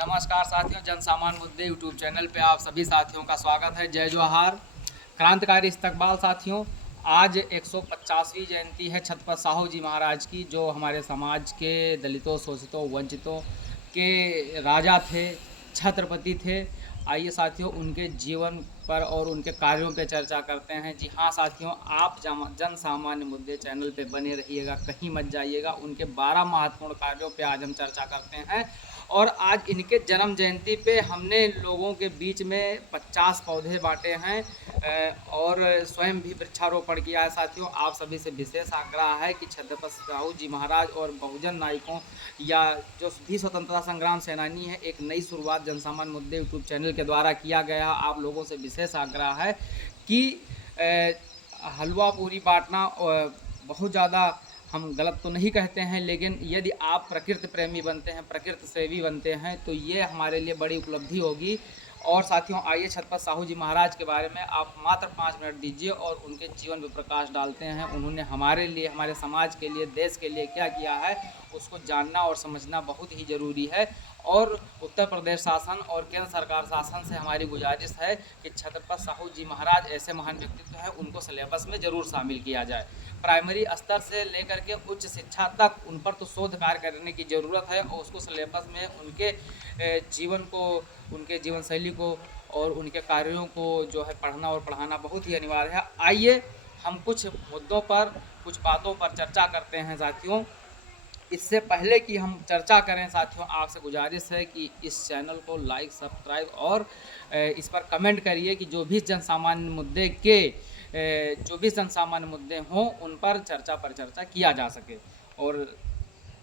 नमस्कार साथियों, जन सामान्य मुद्दे यूट्यूब चैनल पे आप सभी साथियों का स्वागत है। जय जोहार। क्रांतिकारी इस्तकबाल साथियों, आज 150वीं जयंती है छत्रपति साहू जी महाराज की, जो हमारे समाज के दलितों, शोषितों, वंचितों के राजा थे, छत्रपति थे। आइए साथियों, उनके जीवन पर और उनके कार्यों पे चर्चा करते हैं। जी हाँ साथियों, आप जन सामान्य मुद्दे चैनल पे बने रहिएगा, कहीं मत जाइएगा। उनके 12 महत्वपूर्ण कार्यों पे आज हम चर्चा करते हैं। और आज इनके जन्म जयंती पे हमने लोगों के बीच में 50 पौधे बांटे हैं और स्वयं भी वृक्षारोपण किया है। साथियों, आप सभी से विशेष आग्रह है कि छत्रपति साहू जी महाराज और बहुजन नायकों या जो भी स्वतंत्रता संग्राम सेनानी है, एक नई शुरुआत जनसामान्य मुद्दे यूट्यूब चैनल के द्वारा किया गया। आप लोगों से विशेष आग्रह है कि हलवा पूरी बांटना बहुत ज़्यादा हम गलत तो नहीं कहते हैं, लेकिन यदि आप प्रकृति प्रेमी बनते हैं, प्रकृति सेवी बनते हैं, तो ये हमारे लिए बड़ी उपलब्धि होगी। और साथियों, आइए छत्रपति साहू जी महाराज के बारे में आप मात्र 5 मिनट दीजिए और उनके जीवन पर प्रकाश डालते हैं। उन्होंने हमारे लिए, हमारे समाज के लिए, देश के लिए क्या किया है, उसको जानना और समझना बहुत ही ज़रूरी है। और उत्तर प्रदेश शासन और केंद्र सरकार शासन से हमारी गुजारिश है कि छत्रपति साहू जी महाराज ऐसे महान व्यक्तित्व हैं, उनको सिलेबस में ज़रूर शामिल किया जाए। प्राइमरी स्तर से लेकर के उच्च शिक्षा तक उन पर तो शोध कार्य करने की ज़रूरत है, और उसको सिलेबस में उनके जीवन को, उनके जीवन शैली को और उनके कार्यों को जो है पढ़ना और पढ़ाना बहुत ही अनिवार्य है। आइए हम कुछ मुद्दों पर, कुछ बातों पर चर्चा करते हैं साथियों। इससे पहले कि हम चर्चा करें साथियों, आपसे गुजारिश है कि इस चैनल को लाइक, सब्सक्राइब और इस पर कमेंट करिए कि जो भी जनसामान्य मुद्दे हों, उन पर चर्चा किया जा सके। और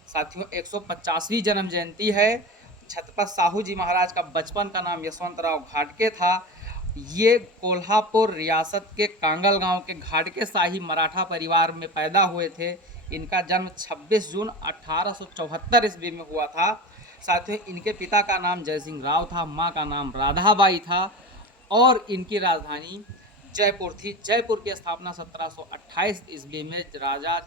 साथियों, 150वीं जन्म जयंती है। छत्रपति साहू जी महाराज का बचपन का नाम यशवंतराव घाटके था। ये कोल्हापुर रियासत के कांगल गांव के घाटके शाही मराठा परिवार में पैदा हुए थे। इनका जन्म 26 जून 1874 ईस्वी में हुआ था। साथियों, इनके पिता का नाम जयसिंह राव था, माँ का नाम राधाबाई था और इनकी राजधानी जयपुर थी। जयपुर की स्थापना 1728 ईस्वी में राजा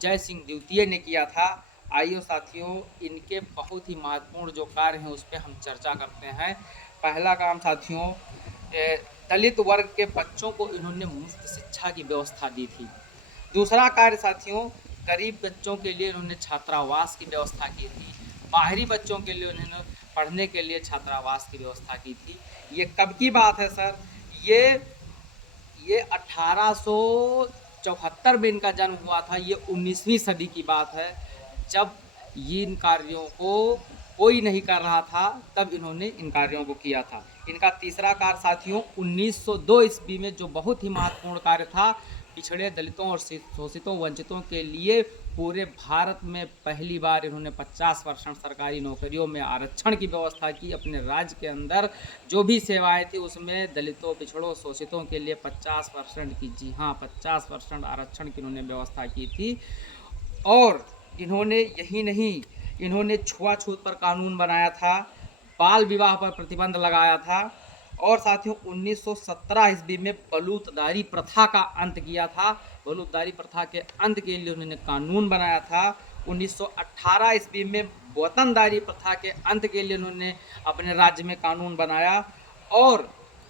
जय सिंह द्वितीय ने किया था। आइए साथियों, इनके बहुत ही महत्वपूर्ण जो कार्य हैं उस पर हम चर्चा करते हैं। पहला काम साथियों, दलित वर्ग के बच्चों को इन्होंने मुफ्त शिक्षा की व्यवस्था दी थी। दूसरा कार्य साथियों, गरीब बच्चों के लिए इन्होंने छात्रावास की व्यवस्था की थी। बाहरी बच्चों के लिए उन्होंने पढ़ने के लिए छात्रावास की व्यवस्था की थी। ये कब की बात है सर? ये 1874 में इनका जन्म हुआ था। ये 19वीं सदी की बात है, जब ये इन कार्यों को कोई नहीं कर रहा था, तब इन्होंने इन कार्यों को किया था। इनका तीसरा कार्य साथियों 1902 ईस्वी में जो बहुत ही महत्वपूर्ण कार्य था, पिछड़े दलितों और शोषितों, वंचितों के लिए पूरे भारत में पहली बार इन्होंने 50% सरकारी नौकरियों में आरक्षण की व्यवस्था की। अपने राज्य के अंदर जो भी सेवाएं थी उसमें दलितों, पिछड़ों, शोषितों के लिए 50% की, जी हाँ 50% आरक्षण की इन्होंने व्यवस्था की थी। और इन्होंने यही नहीं, इन्होंने छुआछूत पर कानून बनाया था, बाल विवाह पर प्रतिबंध लगाया था और साथियों 1917 ईस्वी में बलूतदारी प्रथा का अंत किया था। बलूतदारी प्रथा के अंत के लिए उन्होंने कानून बनाया था। 1918 ईस्वी में वतनदारी प्रथा के अंत के लिए उन्होंने अपने राज्य में कानून बनाया। और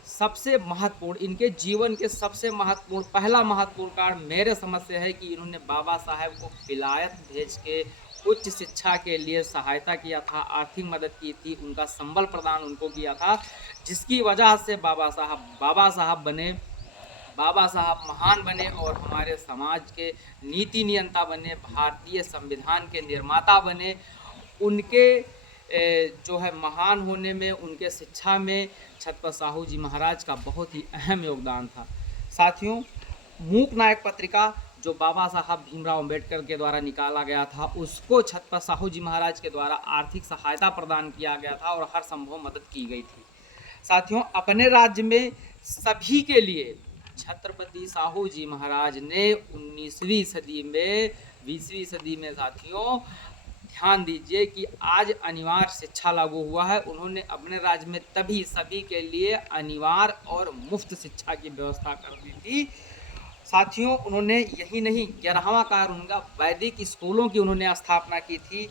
सबसे महत्वपूर्ण, इनके जीवन के सबसे महत्वपूर्ण, पहला महत्वपूर्ण कारण मेरे समझ से है कि इन्होंने बाबा साहब को विलायत भेज के उच्च शिक्षा के लिए सहायता किया था, आर्थिक मदद की थी, उनका संबल प्रदान उनको किया था, जिसकी वजह से बाबा साहब बने, बाबा साहब महान बने और हमारे समाज के नीति नियंता बने, भारतीय संविधान के निर्माता बने। उनके जो है महान होने में, उनके शिक्षा में छत्रपति साहू जी महाराज का बहुत ही अहम योगदान था। साथियों, मूक नायक पत्रिका जो बाबा साहब भीमराव अंबेडकर के द्वारा निकाला गया था, उसको छत्रपति साहू जी महाराज के द्वारा आर्थिक सहायता प्रदान किया गया था और हर संभव मदद की गई थी। साथियों, अपने राज्य में सभी के लिए छत्रपति साहू जी महाराज ने 19वीं सदी में, 20वीं सदी में साथियों ध्यान दीजिए कि आज अनिवार्य शिक्षा लागू हुआ है। उन्होंने अपने राज्य में तभी सभी के लिए अनिवार्य और मुफ्त शिक्षा की व्यवस्था कर दी थी। साथियों, उन्होंने यही नहीं, 11वां कार्य उनका वैदिक स्कूलों की उन्होंने स्थापना की थी।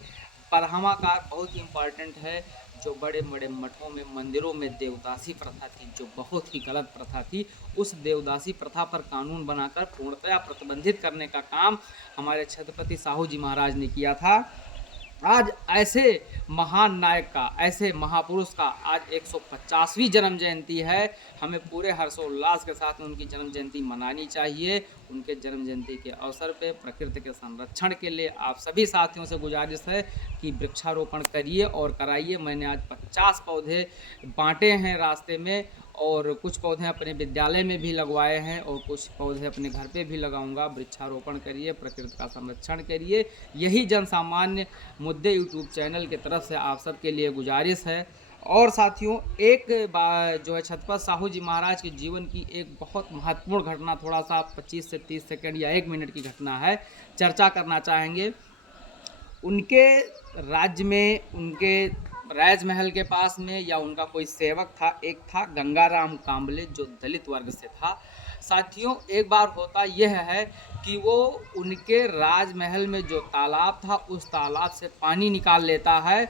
परहमा कार बहुत इम्पॉर्टेंट है। जो बड़े बड़े मठों में, मंदिरों में देवदासी प्रथा थी, जो बहुत ही गलत प्रथा थी, उस देवदासी प्रथा पर कानून बनाकर पूर्णतया प्रतिबंधित करने का काम हमारे छत्रपति साहू जी महाराज ने किया था। आज ऐसे महान नायक का, ऐसे महापुरुष का आज 150वीं जन्म जयंती है। हमें पूरे हर्षोल्लास के साथ में उनकी जन्म जयंती मनानी चाहिए। उनके जन्म जयंती के अवसर पे प्रकृति के संरक्षण के लिए आप सभी साथियों से गुजारिश है कि वृक्षारोपण करिए और कराइए। मैंने आज 50 पौधे बांटे हैं रास्ते में, और कुछ पौधे अपने विद्यालय में भी लगवाए हैं और कुछ पौधे अपने घर पे भी लगाऊंगा। वृक्षारोपण करिए, प्रकृति का संरक्षण करिए। यही जन सामान्य मुद्दे यूट्यूब चैनल की तरफ से आप सबके लिए गुजारिश है। और साथियों, एक बार जो है छत्रपति साहू जी महाराज के जीवन की एक बहुत महत्वपूर्ण घटना, थोड़ा सा 25 से 30 सेकंड या 1 मिनट की घटना है, चर्चा करना चाहेंगे। उनके राज्य में, उनके राजमहल के पास में, या उनका कोई सेवक था, एक था गंगाराम काम्बले, जो दलित वर्ग से था। साथियों, एक बार होता यह है कि वो उनके राजमहल में जो तालाब था, उस तालाब से पानी निकाल लेता है।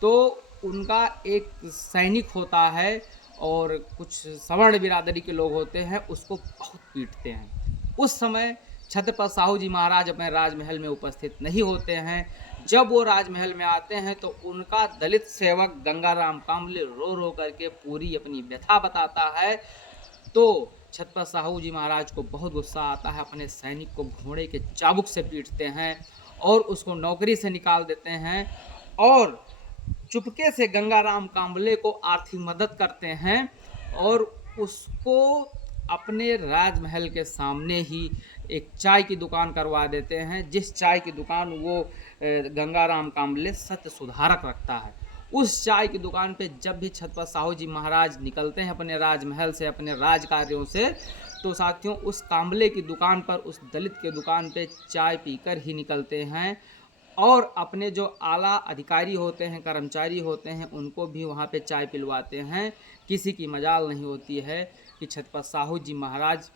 तो उनका एक सैनिक होता है और कुछ सवर्ण बिरादरी के लोग होते हैं, उसको बहुत पीटते हैं। उस समय छत्रपति साहू जी महाराज अपने राजमहल में उपस्थित नहीं होते हैं। जब वो राजमहल में आते हैं तो उनका दलित सेवक गंगाराम काम्बले रो रो करके पूरी अपनी व्यथा बताता है। तो छत्रपति साहू जी महाराज को बहुत गुस्सा आता है, अपने सैनिक को घोड़े के चाबुक से पीटते हैं और उसको नौकरी से निकाल देते हैं, और चुपके से गंगाराम काम्बले को आर्थिक मदद करते हैं और उसको अपने राजमहल के सामने ही एक चाय की दुकान करवा देते हैं, जिस चाय की दुकान वो गंगाराम काम्बले सत्य सुधारक रखता है। उस चाय की दुकान पे जब भी छत्रपति साहू जी महाराज निकलते हैं अपने राजमहल से, अपने राज कार्यों से, तो साथियों उस काम्बले की दुकान पर, उस दलित के दुकान पे चाय पीकर ही निकलते हैं। और अपने जो आला अधिकारी होते हैं, कर्मचारी होते हैं, उनको भी वहाँ पे चाय पिलवाते हैं। किसी की मजाल नहीं होती है कि छत्रपति साहू जी महाराज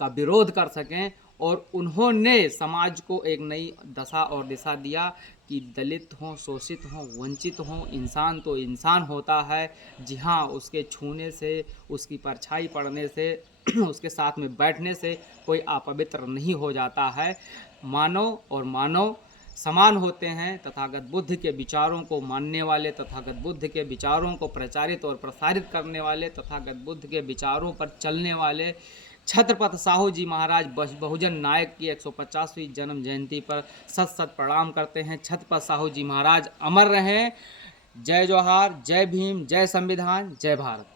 का विरोध कर सकें, और उन्होंने समाज को एक नई दशा और दिशा दिया कि दलित हों, शोषित हों, वंचित हों, इंसान तो इंसान होता है। जी हाँ, उसके छूने से, उसकी परछाई पड़ने से, उसके साथ में बैठने से कोई अपवित्र नहीं हो जाता है। मानव और मानव समान होते हैं। तथागत बुद्ध के विचारों को मानने वाले, तथागत बुद्ध के विचारों को प्रचारित और प्रसारित करने वाले, तथागत बुद्ध के विचारों पर चलने वाले छत्रपति साहू जी महाराज बहुजन नायक की 150वीं जन्म जयंती पर सत सत प्रणाम करते हैं। छत्रपति साहू जी महाराज अमर रहें। जय जोहार, जय भीम, जय संविधान, जय भारत।